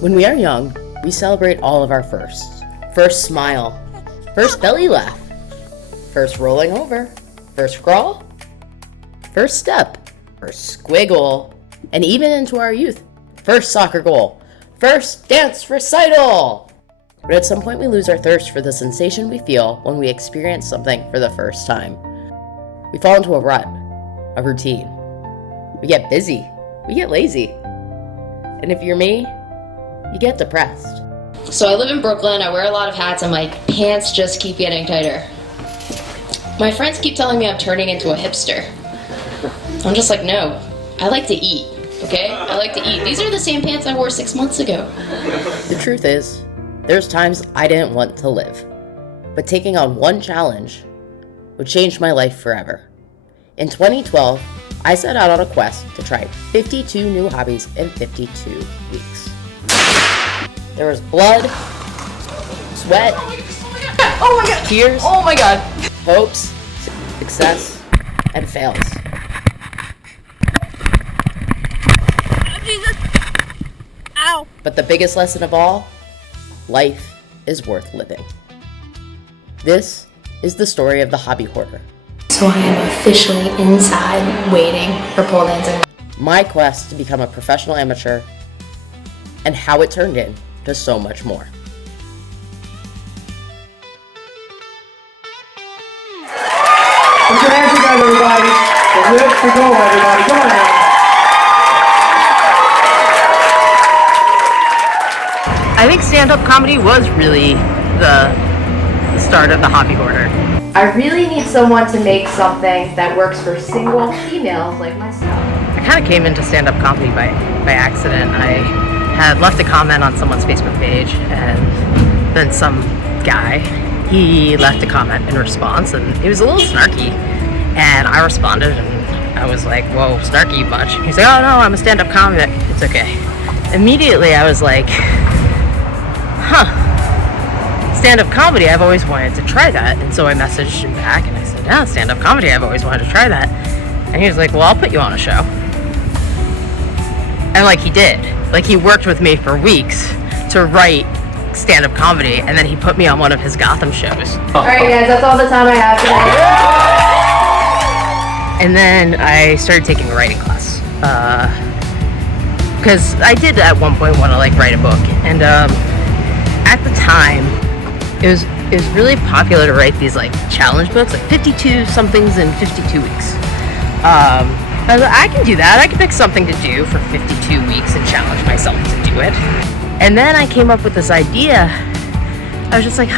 When we are young, we celebrate all of our firsts. First smile, first belly laugh, first rolling over, first crawl, first step, first squiggle, and even into our youth, first soccer goal, first dance recital. But at some point we lose our thirst for the sensation we feel when we experience something for the first time. We fall into a rut, a routine. We get busy, we get lazy. And if you're me, you get depressed. So I live in Brooklyn, I wear a lot of hats, and my pants just keep getting tighter. My friends keep telling me I'm turning into a hipster. I'm just like, no, I like to eat, okay? I like to eat. These are the same pants I wore 6 months ago. The truth is, there's times I didn't want to live, but taking on one challenge would change my life forever. In 2012, I set out on a quest to try 52 new hobbies in 52 weeks. There was blood, sweat, Oh my god! tears, Oh my god! hopes, success, and fails. Jesus! Ow! But the biggest lesson of all, life is worth living. This is the story of the hobby hoarder. So I am officially inside waiting for pole dancing. My quest to become a professional amateur, and how it turned into so much more. Put your hands together, everybody. The lips to go, everybody. Come on now. I think stand-up comedy was really the start of the hobby hoarder. I really need someone to make something that works for single females like myself. I kind of came into stand-up comedy by accident. I had left a comment on someone's Facebook page, and then some guy, he left a comment in response, and he was a little snarky, and I responded, and I was like, whoa, snarky much? He's like, oh no, I'm a stand-up comic, it's okay. Immediately I was like, stand-up comedy, I've always wanted to try that. And so I messaged him back and I said, yeah, stand-up comedy, I've always wanted to try that. And he was like, well, I'll put you on a show. And like he did. Like he worked with me for weeks to write stand-up comedy, and then he put me on one of his Gotham shows. Alright guys, that's all the time I have today. And then I started taking a writing class. Because I did at one point want to like write a book. And at the time, it was really popular to write these like challenge books, like 52 somethings in 52 weeks. I was like, I can do that. I can pick something to do for 52 weeks and challenge myself to do it. And then I came up with this idea. I was just like,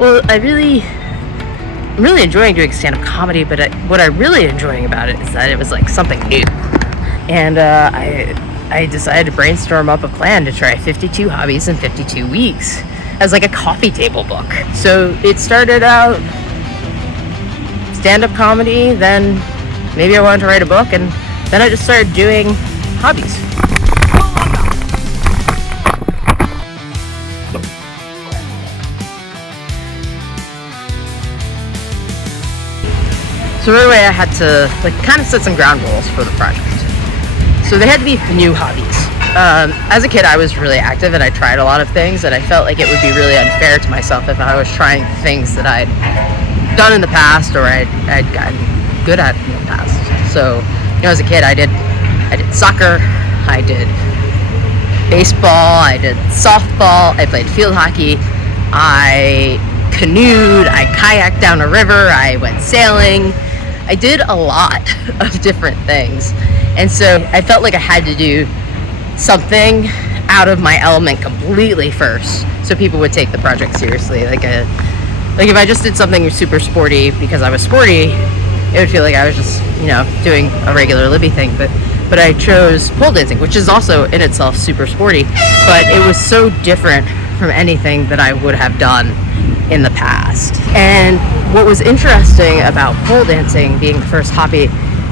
well, I'm really enjoying doing stand-up comedy, but what I'm really enjoying about it is that it was like something new. And I decided to brainstorm up a plan to try 52 hobbies in 52 weeks as like a coffee table book. So it started out stand-up comedy, then maybe I wanted to write a book, and then I just started doing hobbies. So right away I had to like kind of set some ground rules for the project. So they had to be new hobbies. As a kid, I was really active and I tried a lot of things, and I felt like it would be really unfair to myself if I was trying things that I'd done in the past or I'd gotten good at in the past. So, as a kid, I did soccer, I did baseball, I did softball, I played field hockey, I canoed, I kayaked down a river, I went sailing. I did a lot of different things. And so I felt like I had to do something out of my element completely first, so people would take the project seriously. Like if I just did something super sporty because I was sporty, it would feel like I was just, doing a regular Libby thing. But I chose pole dancing, which is also in itself super sporty, but it was so different from anything that I would have done in the past. And what was interesting about pole dancing being the first hobby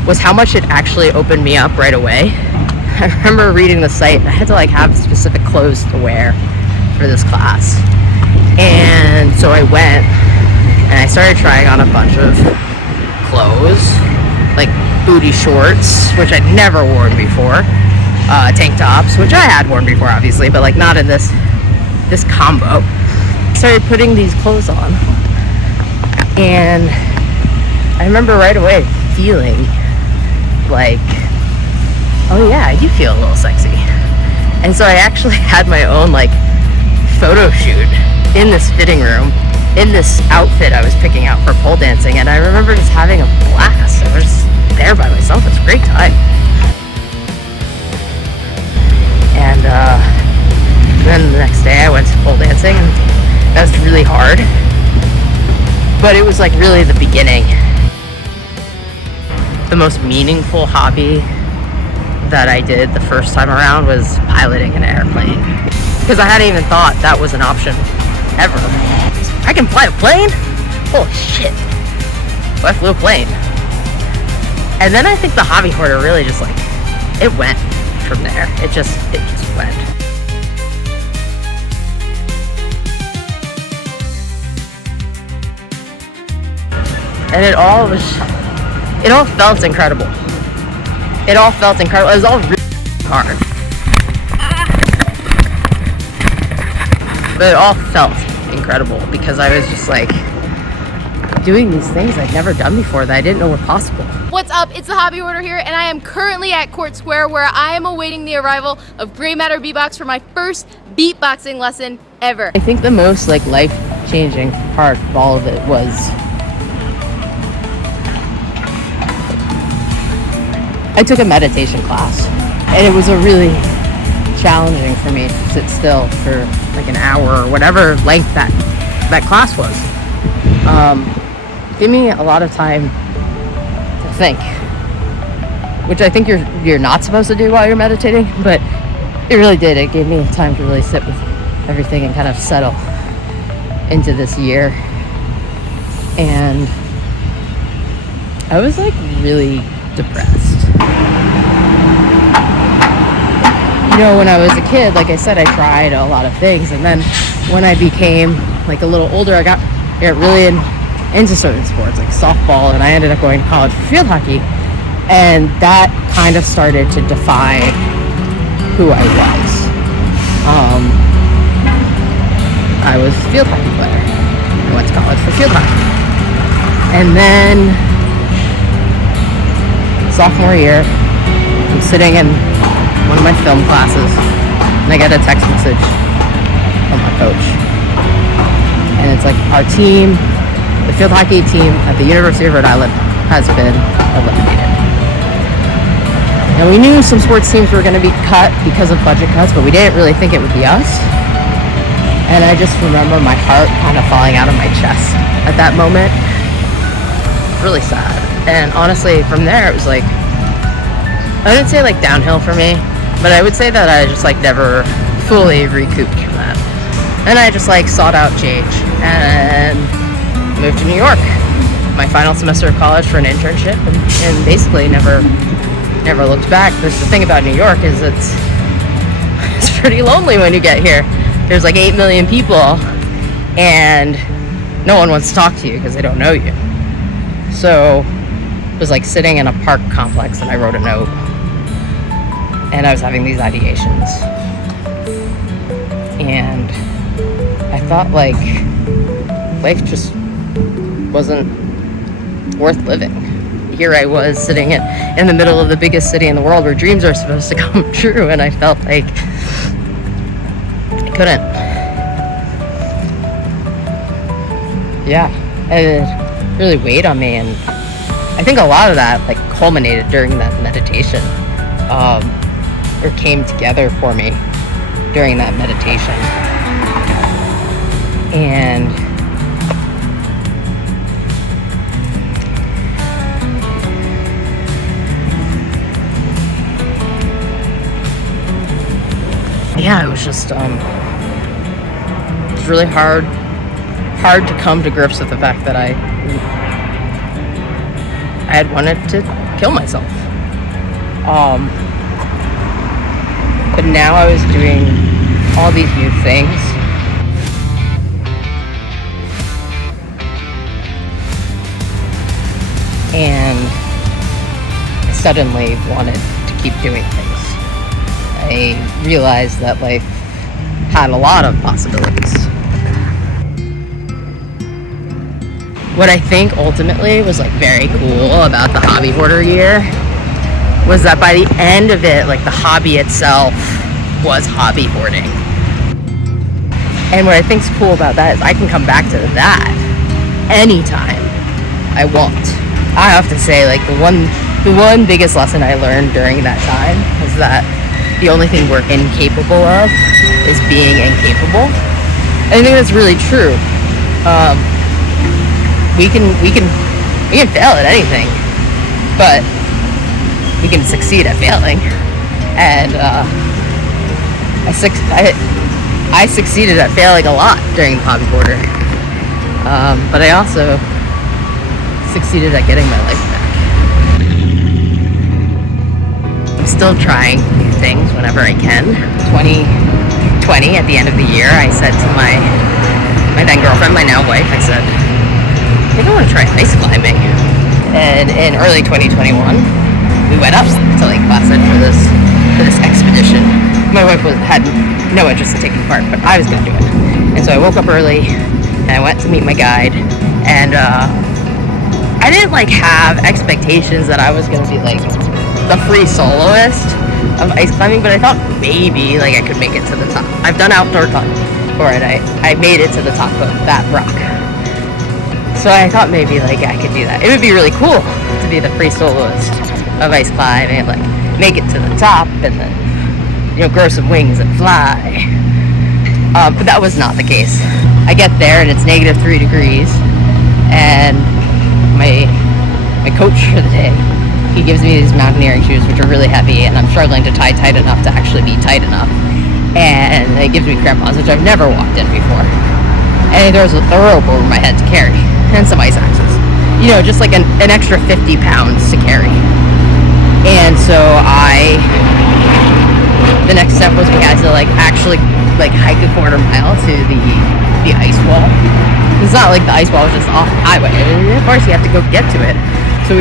was how much it actually opened me up right away. I remember reading the site, and I had to have specific clothes to wear for this class. And so I went and I started trying on a bunch of clothes, like booty shorts, which I'd never worn before. tank tops, which I had worn before, obviously, but like not in this combo. Started putting these clothes on, and I remember right away feeling like, oh yeah, I do feel a little sexy. And so I actually had my own like photo shoot in this fitting room in this outfit I was picking out for pole dancing, and I remember just having a blast. I was just there by myself. It was a great time. And then the next day I went to pole dancing, and that was really hard, but it was like really the beginning. The most meaningful hobby that I did the first time around was piloting an airplane, because I hadn't even thought that was an option ever. I can fly a plane? Holy shit. So I flew a plane. And then I think the hobby order really just like, it went from there. It just went. And it all felt incredible. It all felt incredible. It was all really hard. But it all felt incredible because I was just like doing these things I'd never done before that I didn't know were possible. What's up? It's the Hobby Order here, and I am currently at Court Square where I am awaiting the arrival of Gray Matter Beatbox for my first beatboxing lesson ever. I think the most like life-changing part of all of it was I took a meditation class, and it was a really challenging for me to sit still for like an hour or whatever length that class was. Give me a lot of time to think, which I think you're not supposed to do while you're meditating, but it really did. It gave me time to really sit with everything and kind of settle into this year. And I was like really depressed. You know, when I was a kid, like I said, I tried a lot of things, and then when I became like a little older, I got really into certain sports like softball, and I ended up going to college for field hockey, and that kind of started to define who I was. I was a field hockey player. I went to college for field hockey, and then sophomore year, I'm sitting in one of my film classes, and I get a text message from my coach, and it's like, our team, the field hockey team at the University of Rhode Island, has been eliminated. And we knew some sports teams were going to be cut because of budget cuts, but we didn't really think it would be us. And I just remember my heart kind of falling out of my chest at that moment. Really sad. And honestly, from there, it was like, I wouldn't say like downhill for me, but I would say that I just like never fully recouped from that. And I just like sought out change and moved to New York, my final semester of college, for an internship, and basically never looked back. Because the thing about New York is it's pretty lonely when you get here. There's like 8 million people, and no one wants to talk to you because they don't know you. So it was like sitting in a park complex, and I wrote a note, and I was having these ideations, and I thought like life just wasn't worth living. Here I was sitting in the middle of the biggest city in the world where dreams are supposed to come true, and I felt like I couldn't. Yeah, it really weighed on me, and I think a lot of that like culminated during that meditation, or came together for me during that meditation. And yeah, it was just it's really hard to come to grips with the fact that I had wanted to kill myself. But now I was doing all these new things, and I suddenly wanted to keep doing things. I realized that life had a lot of possibilities. What I think ultimately was like very cool about the hobby hoarder year was that by the end of it, like the hobby itself was hobby hoarding. And what I think's cool about that is I can come back to that anytime I want. I have to say, like the one biggest lesson I learned during that time was that the only thing we're incapable of is being incapable. And I think that's really true. We can fail at anything, but we can succeed at failing. And I succeeded at failing a lot during the hobby hoarder, but I also succeeded at getting my life back. I'm still trying new things whenever I can. 2020, at the end of the year, I said to my then girlfriend, my now wife, I said, I think I want to try ice climbing. And in early 2021, we went up to Lake Placid for this expedition. My wife had no interest in taking part, but I was going to do it. And so I woke up early, and I went to meet my guide, and I didn't like have expectations that I was going to be like the free soloist of ice climbing, but I thought maybe like I could make it to the top. I've done outdoor climbing before, and I made it to the top of that rock. So I thought maybe like I could do that. It would be really cool to be the free soloist of ice climbing and like make it to the top and then, you know, grow some wings and fly. But that was not the case. I get there and it's -3 degrees, and my coach for the day, he gives me these mountaineering shoes which are really heavy, and I'm struggling to tie tight enough to actually be tight enough. And it gives me crampons, which I've never walked in before. And he throws a rope over my head to carry, and some ice axes. You know, just like an extra 50 pounds to carry. And so the next step was we had to like actually like hike a quarter mile to the ice wall. It's not like the ice wall was just off the highway. Of course you have to go get to it. So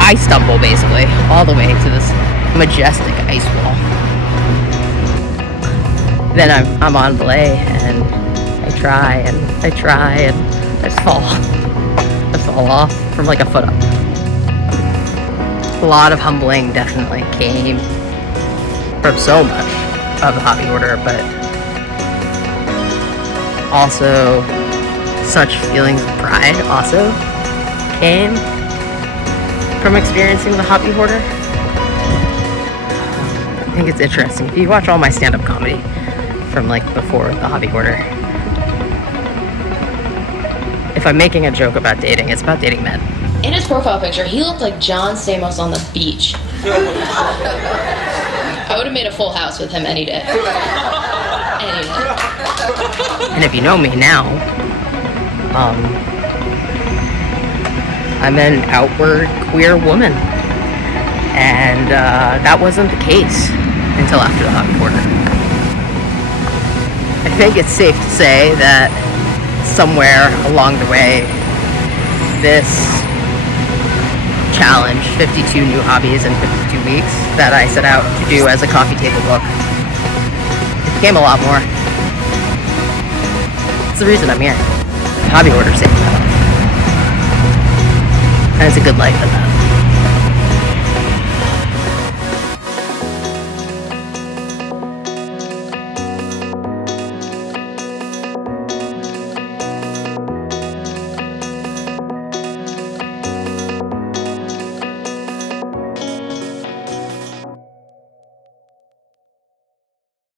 I stumble basically all the way to this majestic ice wall. Then I'm on belay, and I try and I just fall. I fall off from like a foot up. A lot of humbling definitely came from so much of the hobby hoarder, but also such feelings of pride also came from experiencing the hobby hoarder. I think it's interesting. If you watch all my stand-up comedy from like before the hobby hoarder, if I'm making a joke about dating, it's about dating men. In his profile picture, he looked like John Stamos on the beach. I would have made a full house with him any day. Any day. And if you know me now, I'm an outward queer woman. And that wasn't the case until after the hobby hoarder. I think it's safe to say that somewhere along the way, this challenge, 52 new hobbies in 52 weeks, that I set out to do as a coffee table book, it became a lot more. It's the reason I'm here. The hobby hoarder saved my life. And it's a good life at that.